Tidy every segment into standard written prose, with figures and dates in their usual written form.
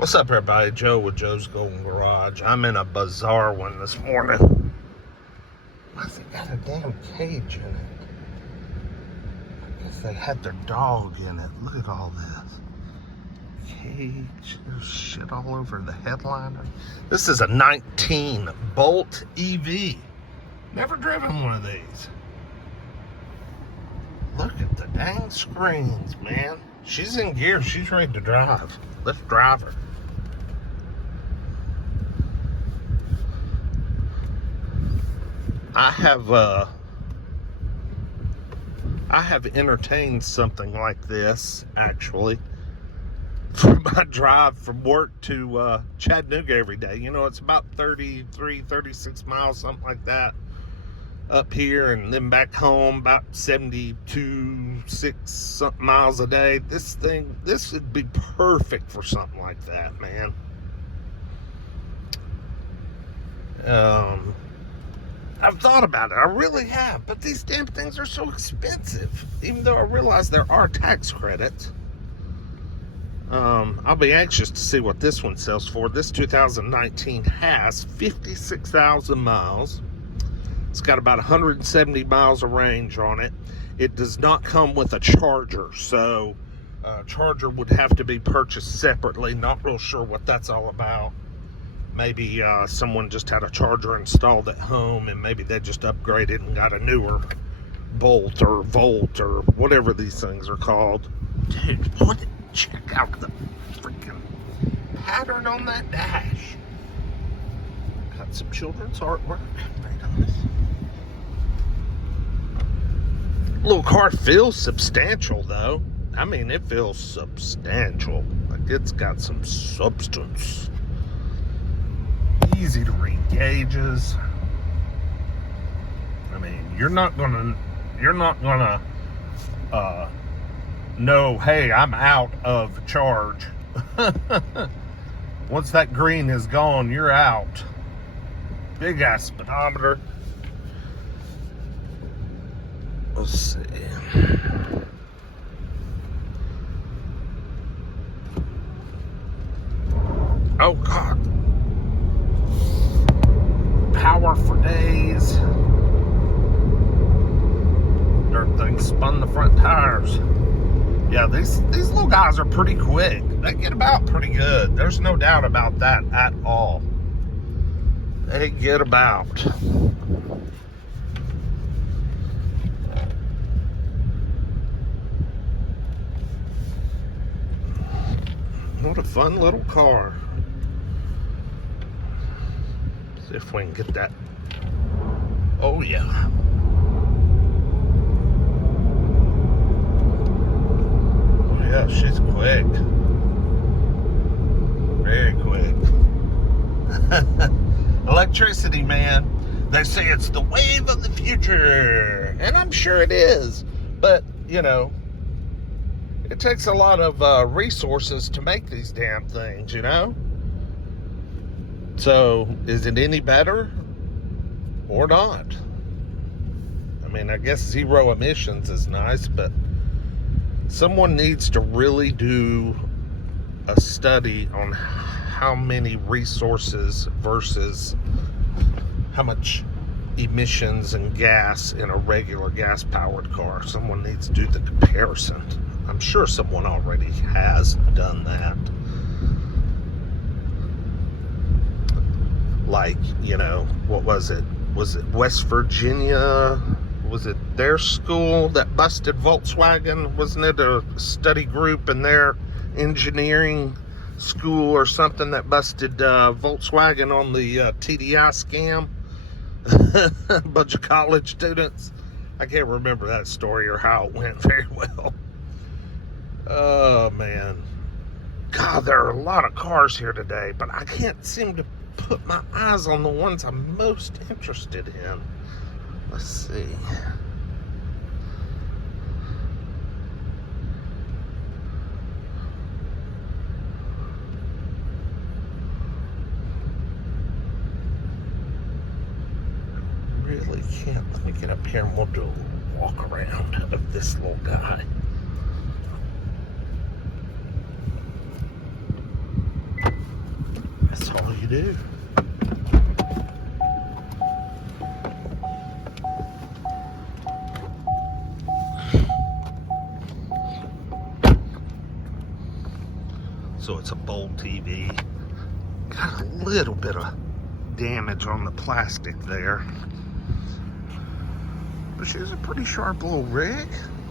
What's up, everybody? Joe with Joe's Golden Garage. I'm in a bizarre one this morning. Why has it got a damn cage in it? I guess they had their dog in it. Look at all this. Cage. There's shit all over the headliner. This is a 19 Bolt EV. Never driven one of these. Look at the dang screens, man. She's in gear. She's ready to drive. Let's drive her. I have entertained something like this, actually, for my drive from work to Chattanooga every day. You know, it's about 33, 36 miles, something like that, up here, and then back home about 72, 6 something miles a day. This would be perfect for something like that, man. I've thought about it. I really have. But these damn things are so expensive. Even though I realize there are tax credits. I'll be anxious to see what this one sells for. This 2019 has 56,000 miles. It's got about 170 miles of range on it. It does not come with a charger. So a charger would have to be purchased separately. Not real sure what that's all about. Maybe someone just had a charger installed at home and maybe they just upgraded and got a newer Bolt or Volt or whatever these things are called. Dude, check out the freaking pattern on that dash. Got some children's artwork. Very nice. Little car feels substantial though. I mean, it feels substantial. Like it's got some substance. Easy to read gauges. I mean, you're not gonna know, hey, I'm out of charge. Once that green is gone, you're out. Big ass speedometer. Let's see. Oh God. Power for days. Dirt thing spun the front tires. Yeah, these little guys are pretty quick. They get about pretty good. There's no doubt about that at all. They get about. What a fun little car. If we can get that. Oh yeah. Oh yeah, she's quick. Very quick. Electricity, man. They say it's the wave of the future. And I'm sure it is. But, you know, it takes a lot of resources to make these damn things, you know? So, is it any better or not? I mean, I guess zero emissions is nice, but someone needs to really do a study on how many resources versus how much emissions and gas in a regular gas-powered car. Someone needs to do the comparison. I'm sure someone already has done that. Like, you know, what was it? Was it West Virginia? Was it their school that busted Volkswagen? Wasn't it a study group in their engineering school or something that busted Volkswagen on the TDI scam? A bunch of college students. I can't remember that story or how it went very well. Oh, man. God, there are a lot of cars here today, but I can't seem to put my eyes on the ones I'm most interested in. Let's see. Really can't. Let me get up here and we'll do a walk around of this little guy. That's all you do. So it's a Bold TV. Got a little bit of damage on the plastic there. But she's a pretty sharp little rig.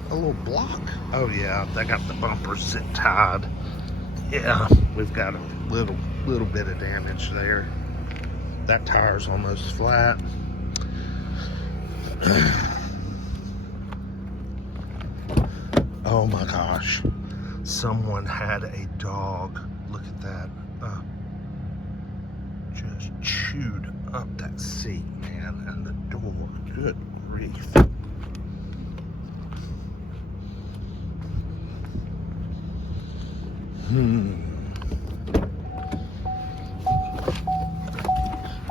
A little block. Oh yeah, they got the bumpers zip tied. Yeah, we've got a little bit of damage there. That tire's almost flat. Oh my gosh. Someone had a dog. Look at that. Just chewed up that seat, man, and the door. Good grief.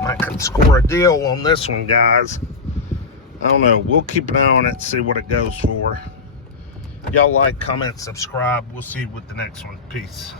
I can score a deal on this one, guys. I don't know. We'll keep an eye on it, see what it goes for. Y'all like, comment, subscribe. We'll see you with the next one. Peace.